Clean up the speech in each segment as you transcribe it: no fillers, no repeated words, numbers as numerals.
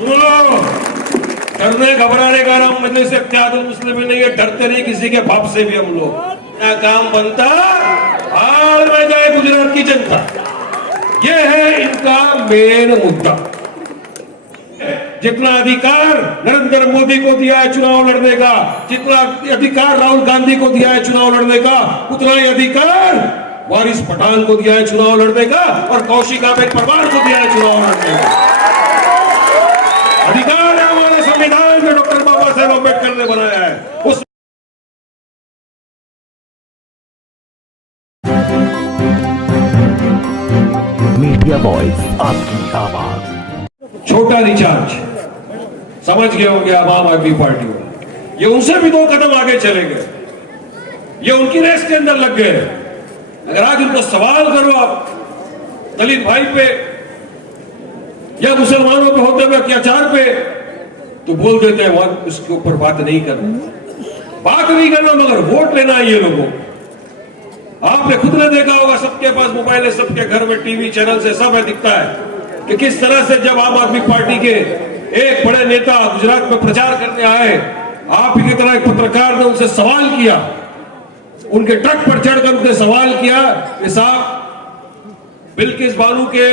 सुनो, डरने घबराने का नाम मजलिस इत्तेहादुल मुस्लिमीन नहीं है। डरते नहीं किसी के बाप से भी हम लोग। ना काम बनता हाल में जाए गुजरात की जनता। ये है इनका मेन मुद्दा। जितना अधिकार नरेंद्र मोदी को दिया है चुनाव लड़ने का, जितना अधिकार राहुल गांधी को दिया है चुनाव लड़ने का, उतना ही अधिकार वारिस पठान को दिया है चुनाव लड़ने का और कौशिक आबेद परमार को दिया है चुनाव लड़ने का। अधिकार है हमारे संविधान में, डॉक्टर बाबा साहेब अम्बेडकर ने बनाया है। उस मीडिया वॉइस, आपकी आवाज। छोटा रिचार्ज समझ गए होंगे आम आदमी पार्टी वाले। ये उनसे भी 2 कदम आगे चले गए। ये उनकी रेस के अंदर लग गए। अगर आज उनको सवाल करो आप दलित भाई पे या मुसलमानों पे होते हुए अत्याचार पे, तो बोल देते हैं वहां उसके ऊपर बात नहीं करना, मगर वोट लेना है ये लोगों। आपने खुद ने देखा होगा, सबके पास मोबाइल है, सबके घर में टीवी चैनल से सब है, दिखता है कि किस तरह से जब आम आदमी पार्टी के एक बड़े नेता गुजरात में प्रचार करने आए, आप ही की तरह एक पत्रकार ने उनसे सवाल किया, उनके ट्रक पर चढ़कर उनसे सवाल किया कि साहब बिल्किस बानो के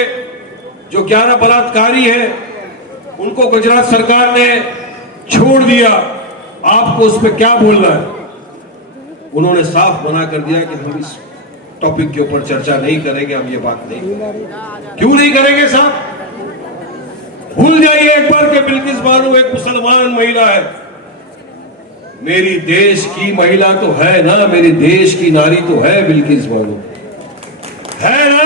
जो 11 बलात्कारी हैं उनको गुजरात सरकार ने छोड़ दिया, आपको उस पर क्या बोलना है? उन्होंने साफ मना कर दिया कि हम इस टॉपिक के ऊपर चर्चा नहीं करेंगे, हम ये बात नहीं। क्यों नहीं करेंगे साहब? भूल जाइए एक बार कि बिल्किस बानो एक मुसलमान महिला है। मेरी देश की महिला तो है ना, मेरी देश की नारी तो है बिल्किस बानो, है ना?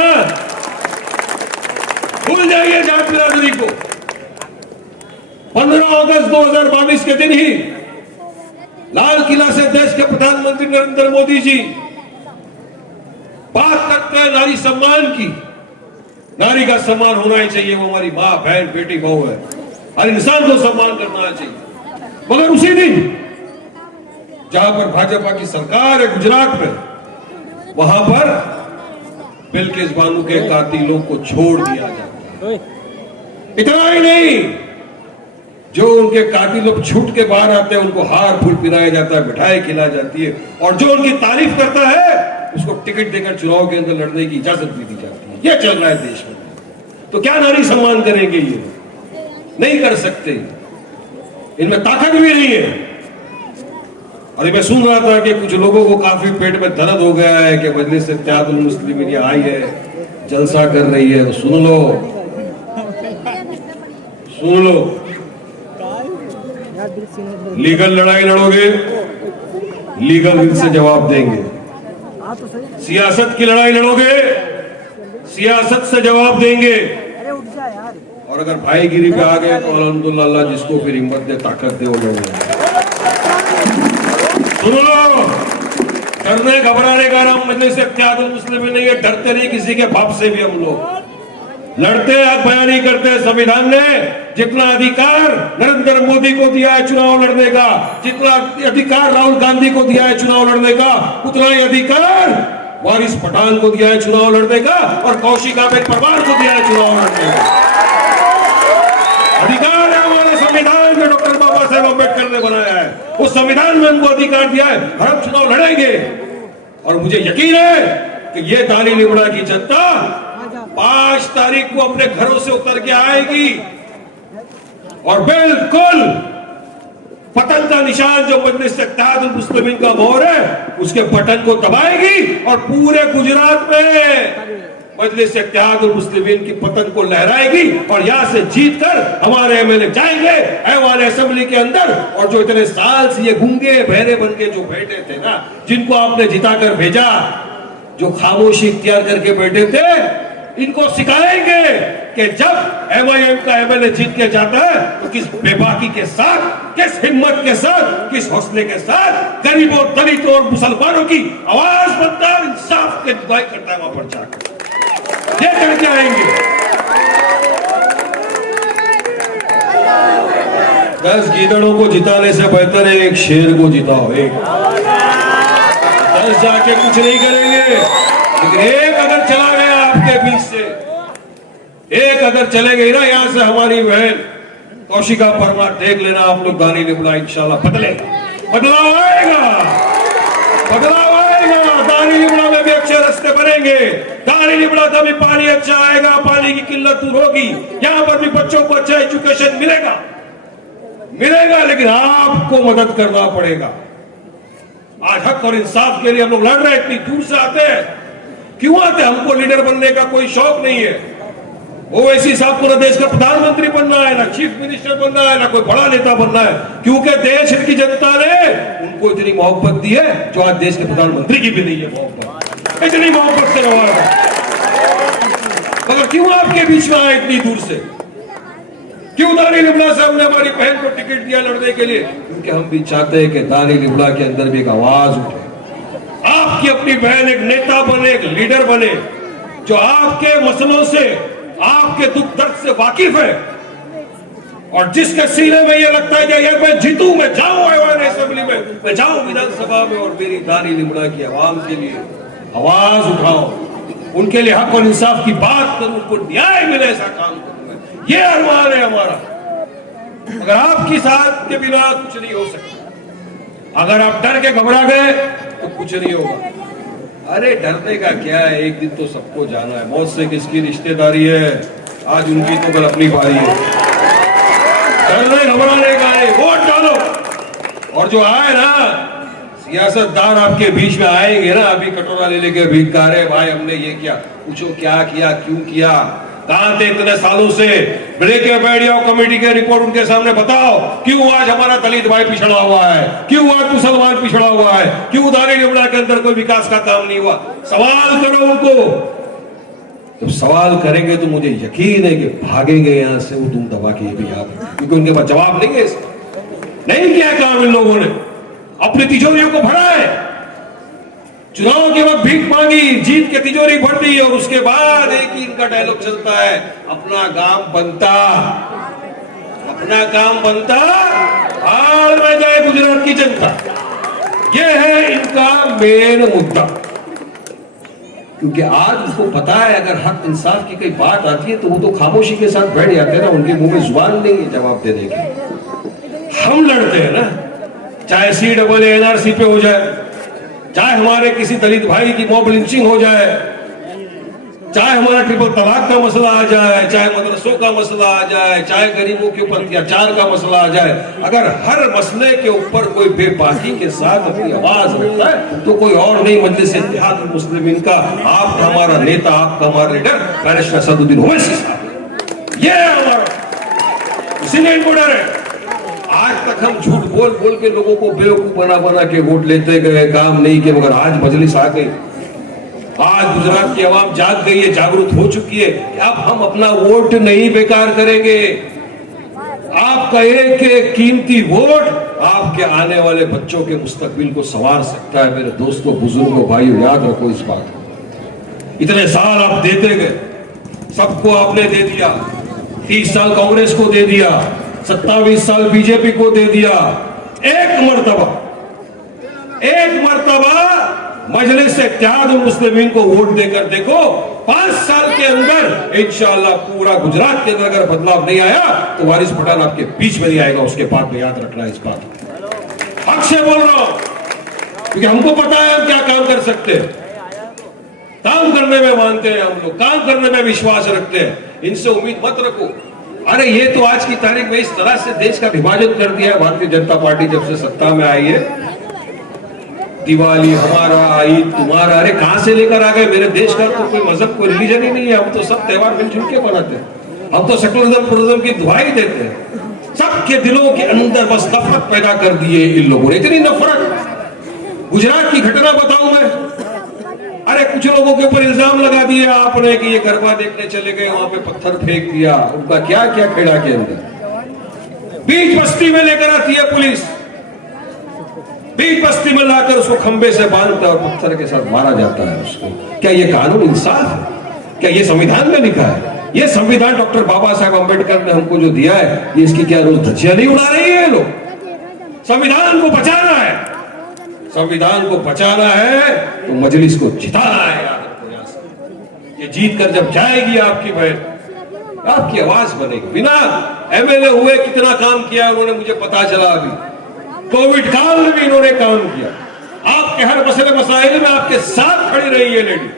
भूल जाइए जाट बिरादरी को। 15 अगस्त 2022 के दिन ही लाल किला से देश के प्रधानमंत्री नरेंद्र मोदी जी बात करते हैं नारी सम्मान की। नारी का सम्मान होना ही चाहिए, वो हमारी मां, बहन, बेटी, बहू है। हर इंसान को सम्मान करना चाहिए। मगर उसी दिन जहां पर भाजपा की सरकार है गुजरात में, वहां पर बिल्किस बानो के कातिलों को छोड़ दिया जाता है। इतना ही नहीं, जो उनके कातिल लोग छूट के बाहर आते हैं उनको हार फूल पिलाया जाता है, मिठाई खिलाई जाती है, और जो उनकी तारीफ करता है उसको टिकट देकर चुनाव के अंदर लड़ने की इजाजत भी दी जाती है। यह चल रहा है देश में। तो क्या नारी सम्मान करेंगे? ये नहीं कर सकते, इनमें ताकत भी नहीं है। और मैं सुन रहा था कि कुछ लोगों को काफी पेट में दर्द हो गया है कि मजलिस इत्तेहादुल मुस्लिमीन आई है, जलसा कर रही है। तो सुन लो, सुन लो, लीगल लड़ाई लड़ोगे, लीगल विल से जवाब देंगे। सियासत की लड़ाई लड़ोगे, सियासत से जवाब देंगे। और अगर भाईगिरी पे आ गए तो अल्हम्दुलिल्लाह, अल्लाह जिसको फिर हिम्मत दे, ताकत दे, वो लोग। सुन लो, डरने घबराने का नाम मजलिस इत्तेहादुल मुस्लिमीन नहीं है। डरते नहीं किसी के बाप से भी हम लोग। लड़ते हक बयानी करते हैं। संविधान ने जितना अधिकार नरेंद्र मोदी को दिया है चुनाव लड़ने का, जितना अधिकार राहुल गांधी को दिया है चुनाव लड़ने का, उतना ही अधिकार वारिस पठान को दिया है चुनाव लड़ने का और कौशिक आबेद परमार को दिया है चुनाव लड़ने का। अधिकार है हमारे संविधान में, डॉक्टर बाबा साहेब अम्बेडकर ने बनाया है। उस संविधान में उनको अधिकार दिया है और हम चुनाव लड़ेंगे। और मुझे यकीन है कि ये दानी लिबड़ा की जनता 5 तारीख को अपने घरों से उतर के आएगी और बिल्कुल पतन का निशान जो मजलिस इत्तेहादुल मुस्लिमीन का मोहर है उसके बटन को दबाएगी और पूरे गुजरात में मजलिस इत्तेहादुल मुस्लिमीन की पतन को लहराएगी। और यहां से जीतकर हमारे एमएलए जाएंगे ऐवान असेंबली के अंदर। और जो इतने साल से ये गूंगे बहरे बन के जो बैठे थे ना, जिनको आपने जिताकर भेजा, जो खामोशी इख्तियार करके बैठे थे, इनको सिखाएंगे कि जब एमआईएम का एमएलए जीत के जाता है तो किस बेबाकी के साथ, किस हिम्मत के साथ, किस हौसले के साथ गरीबों, दलितों और मुसलमानों की आवाज बनता है, इंसाफ की दुआई करता है वहां पर जाकर। ये करके आएंगे। 10 गीदड़ों को जिताने से बेहतर है एक शेर को जिताओ। 10 जाके कुछ नहीं करेंगे, लेकिन एक अगर चला गया आपके बीच से, एक अगर चले गई ना यहां से हमारी बहन, कौशिका परमार देख लेना आप लोग, दानी लिबड़ा इंशाल्लाह बदलेगा, बदलाव आएगा, बदलाव आएगा। दानी लिबड़ा में भी अच्छे रास्ते बनेंगे, दानी लिबड़ा का भी पानी अच्छा आएगा, पानी की किल्लत दूर होगी, यहां पर भी बच्चों को अच्छा एजुकेशन मिलेगा, लेकिन आपको मदद करना पड़ेगा। आज हक और इंसाफ के लिए हम लोग लड़ रहे हैं, इतनी दूर से आते हैं, क्यों आते? हमको लीडर बनने का कोई शौक नहीं है। ओवैसी साहब को ना देश का प्रधानमंत्री बनना है, ना चीफ मिनिस्टर बनना है, ना कोई बड़ा नेता बनना है, क्योंकि देश की जनता ने उनको इतनी मोहब्बत दी है जो आज देश के प्रधानमंत्री की भी नहीं है मोहब्बत, इतनी मोहब्बत से नवाजा। मगर क्यों आपके बीच में आए इतनी दूर से? क्यों दानी लिबड़ा साहब ने हमारी बहन को टिकट दिया लड़ने के लिए? क्योंकि हम भी चाहते हैं कि दानी लिबड़ा के अंदर भी एक आवाज उठे, आपकी अपनी बहन एक नेता बने, एक लीडर बने, जो आपके मसलों से, आपके दुख दर्द से वाकिफ है, और जिसके सीने में यह लगता है कि यार मैं जीतूं, मैं जाऊं ऐवान असेंबली में, मैं जाऊं विधानसभा में और मेरी दानी लिबड़ा की आवाम के लिए आवाज उठाओ, उनके लिए हक और इंसाफ की बात करूं, उनको न्याय मिले, ऐसा काम करूं, ये अरमान है हमारा। अगर आपकी साथ के बिना कुछ नहीं हो सकता, अगर आप डर के घबरा गए तो कुछ नहीं होगा। अरे डरने का क्या है, एक दिन तो सबको जाना है, मौत से किसकी रिश्तेदारी है, आज उनकी तो कल अपनी बारी है। डरने घबराने का है, वोट डालो। और जो आए ना सियासतदान आपके बीच में आएंगे ना, अभी कटोरा ले लेके भिखारे, भाई हमने ये किया, पूछो क्या किया, क्यों किया, कहां थे इतने सालों से, ब्रेक में बैठ जाओ, कमेटी की रिपोर्ट उनके सामने बताओ, क्यों आज हमारा दलित भाई पिछड़ा हुआ है, क्यों आज मुसलमान पिछड़ा हुआ है, क्यों दानी लिबड़ा के अंदर कोई विकास का काम नहीं हुआ, सवाल करो उनको। जब सवाल करेंगे तो मुझे यकीन है कि भागेंगे यहां से वो तुम दबा के, ये भी याद है, क्योंकि उनके पास जवाब नहीं है। नहीं किया काम इन लोगों ने, अपनी तिजोरियों को भरा है, चुनाव के वक्त भीख मांगी, जीत के तिजोरी भर दी, और उसके बाद एक ही इनका डायलॉग चलता है, अपना काम बनता, अपना काम बनता, हाल में जाए गुजरात की जनता। ये है इनका मेन मुद्दा, क्योंकि आज उसको पता है अगर हक इंसाफ की कोई बात आती है तो वो तो खामोशी के साथ बैठ जाते हैं ना, उनके मुंह में जुबान नहीं है जवाब देने की। हम लड़ते हैं ना, चाहे CAA NRC पे हो जाए, चाहे हमारे किसी दलित भाई की मॉब लिंचिंग हो जाए, चाहे हमारा ट्रिपल तलाक का मसला आ जाए, चाहे मदरसों का मसला आ जाए, चाहे गरीबों के ऊपर अत्याचार का मसला आ जाए, अगर हर मसले के ऊपर कोई बेबाकी के साथ अपनी आवाज रखता है तो कोई और नहीं, मजलिस इत्तेहाद मुस्लिमीन का आपका हमारा नेता, आपका हमारा लीडर बैरिस्टर असदुद्दीन ओवैसी साहब, ये है हमारा, इसीलिए इनको डर है। आज तक हम झूठ बोल बोल के लोगों को बेवकूफ बना बना के वोट लेते गए, काम नहीं किए, मगर आज मजलिस आ गई, आज गुजरात की आवाम जाग गई है, जागरूक हो चुकी है कि अब हम अपना वोट नहीं बेकार करेंगे। आपका एक एक कीमती वोट आपके आने वाले बच्चों के मुस्तकबिल को संवार सकता है। मेरे दोस्तों, बुजुर्गों, भाइयों, याद रखो इस बात को। इतने साल आप देते गए, सबको आपने दे दिया, 30 साल कांग्रेस को दे दिया, 27 साल बीजेपी को दे दिया, एक मर्तबा मजलिस इत्तेहाद मुस्लिमीन को वोट देकर देखो, 5 साल के अंदर इंशाअल्लाह पूरा गुजरात के अंदर अगर बदलाव नहीं आया तो वारिस पठान आपके बीच में नहीं आएगा। उसके बाद में याद रखना इस बात को, हक से बोल रहा हूं, क्योंकि हमको पता है हम क्या काम कर सकते हैं। काम करने में मानते हैं हम लोग, काम करने में विश्वास रखते हैं, इनसे उम्मीद मत रखो। अरे ये तो आज की तारीख में इस तरह से देश का विभाजन कर दिया है भारतीय जनता पार्टी जब से सत्ता में आई है। दिवाली हमारा, ईद तुम्हारा, अरे कहां से लेकर आ गए। मेरे देश का तो कोई मजहब, कोई रिलीजन ही नहीं है, हम तो सब त्योहार मिलजुल के मनाते हैं, हम तो सेकुलरिज्म प्लुरलिज्म की दुहाई देते हैं। सबके दिलों के अंदर बस नफरत पैदा कर दिए इन लोगों ने, इतनी नफरत। गुजरात की घटना बताऊं मैं, अरे कुछ लोगों के ऊपर इल्जाम लगा दिया आपने कि ये गरबा देखने चले गए, वहां पे पत्थर फेंक दिया, उनका क्या क्या खेड़ा के अंदर, बीच बस्ती में लेकर आती है पुलिस, बीच बस्ती में लाकर उसको खंबे से बांधता है और पत्थर के साथ मारा जाता है उसको। क्या ये कानून इंसाफ है? क्या ये संविधान में लिखा है? ये संविधान डॉक्टर बाबा साहब अम्बेडकर ने हमको जो दिया है, ये इसकी क्या रोज धज्जियां नहीं उड़ा रही है लोग? संविधान को बचाना है, संविधान को बचाना है तो मजलिस को जिताना है। याद रखो, ये जीत कर जब जाएगी आपकी बहन, आपकी आवाज बनेगी। बिना एमएलए हुए कितना काम किया उन्होंने, मुझे पता चला अभी। कोविड काल में भी इन्होंने काम किया। आपके हर मसले मसाइल में आपके साथ खड़ी रही है लेडी।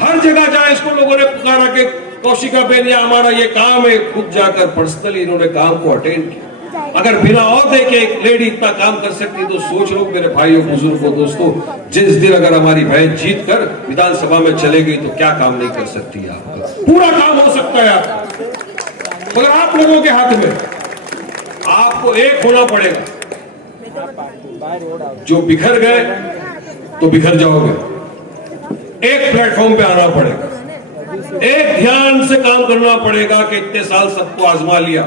हर जगह जहां इसको लोगों ने पुकारा कि कौशिका बेन या हमारा ये काम है, खुद जाकर पर्सनली इन्होंने काम को अटेंड किया। अगर बिना औहदे के एक लेडी इतना काम कर सकती तो सोच लो मेरे भाइयों बुजुर्गों दोस्तों, जिस दिन अगर हमारी बहन जीत कर विधानसभा में चले गई तो क्या काम नहीं कर सकती है। आपका पूरा काम हो सकता है आपका, मगर आप लोगों के हाथ में। आपको एक होना पड़ेगा। जो बिखर गए तो बिखर जाओगे। एक प्लेटफॉर्म पे आना पड़ेगा, एक ध्यान से काम करना पड़ेगा कि इतने साल सबको आजमा लिया,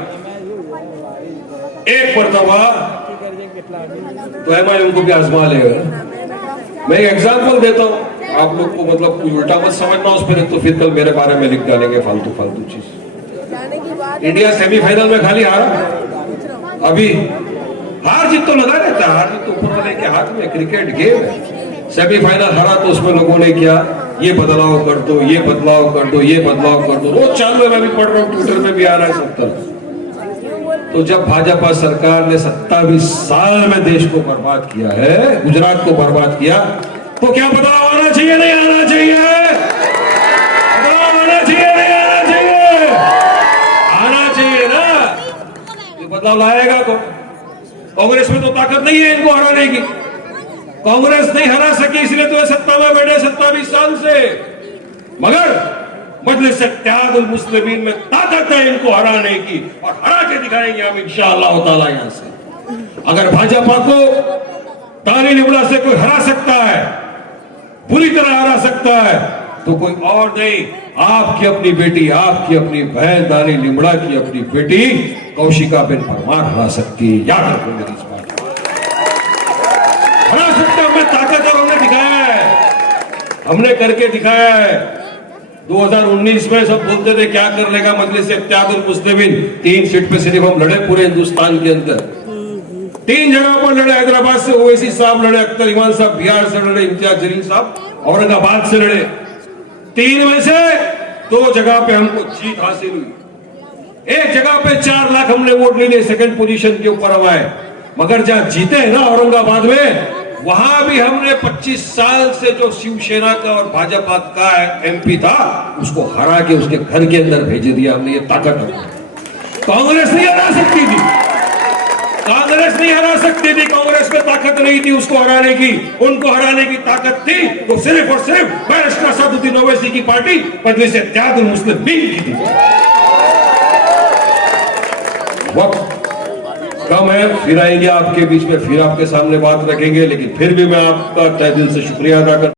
एक मरतबा तो एमआईएम को भी आजमा लेगा। मैं एक एग्जांपल देता हूं आप लोग को, मतलब कोई उल्टा मत समझना उस पर, तो फिर कल मेरे बारे में लिख डालेंगे फालतू फालतू चीज। इंडिया सेमीफाइनल में खाली हारा। अभी हार जीत तो लगा रहता है, हार जीत तो ऊपर वाले के हाथ में, क्रिकेट गेम है। सेमीफाइनल हारा तो उसमें लोगों ने क्या, ये बदलाव कर दो, ये बदलाव कर दो, ये बदलाव कर दो, रोज चालू है। मैं भी पढ़ रहा हूँ, ट्विटर में भी आ रहा है सब तरफ। तो जब भाजपा सरकार ने 27 साल में देश को बर्बाद किया है, गुजरात को बर्बाद किया, तो क्या बदलाव आना चाहिए नहीं आना चाहिए? बदलाव आना चाहिए नहीं आना चाहिए? आना चाहिए ना। ये बदलाव लाएगा कौन? कांग्रेस में तो ताकत नहीं है इनको हराने की। कांग्रेस नहीं हरा सकी इसलिए तो सत्ता में बैठे 27 साल से। मगर मजलिस इत्तेहादुल मुस्लिमीन में ताकत है इनको हराने की, और हरा के दिखाएंगे हम इंशाअल्लाह ताला। यहां से अगर भाजपा को दानी लिमड़ा से कोई हरा सकता है, बुरी तरह हरा सकता है, तो कोई और नहीं, आपकी अपनी बेटी, आपकी अपनी बहन दानी लिमड़ा की अपनी बेटी कौशिका बेन परमार हरा सकती है। याद रखो मेरी इस बात, हरा सकते हमें ताकत है, हमने दिखाया है, हमने करके दिखाया है। 2019 में सब बोलते थे क्या कर लेगा मजलिस इत्तेहादुल मुस्लिमीन, 3 सीट पे सिर्फ हम लड़े पूरे हिंदुस्तान के अंदर। 3 जगह पर लड़े, हैदराबाद से ओवैसी साहब लड़े, अख्तर इमान साहब बिहार से लड़े, इम्तियाज जलील साहब औरंगाबाद से लड़े। 3 में से 2 जगह पे हमको जीत हासिल हुई। एक जगह पे 4 लाख हमने वोट ले लिए, सेकंड पोजीशन के ऊपर हम आए। मगर जहां जीते हैं ना औरंगाबाद में, वहां भी हमने 25 साल से जो शिवसेना का और भाजपा का एमपी था उसको हरा के उसके घर के अंदर भेज दिया हमने। ये ताकत है। कांग्रेस नहीं हरा सकती थी, कांग्रेस नहीं हरा सकती थी, कांग्रेस में ताकत नहीं थी उसको हराने की। उनको हराने की ताकत थी तो सिर्फ और सिर्फ बैरिस्टर असदुद्दीन ओवैसी की पार्टी मजलिस इत्तेहादुल मुस्लिमीन की थी। वक्त कम है, फिर आएंगे आपके बीच में, फिर आपके सामने बात रखेंगे, लेकिन फिर भी मैं आपका तहे दिल से शुक्रिया अदा करता हूं।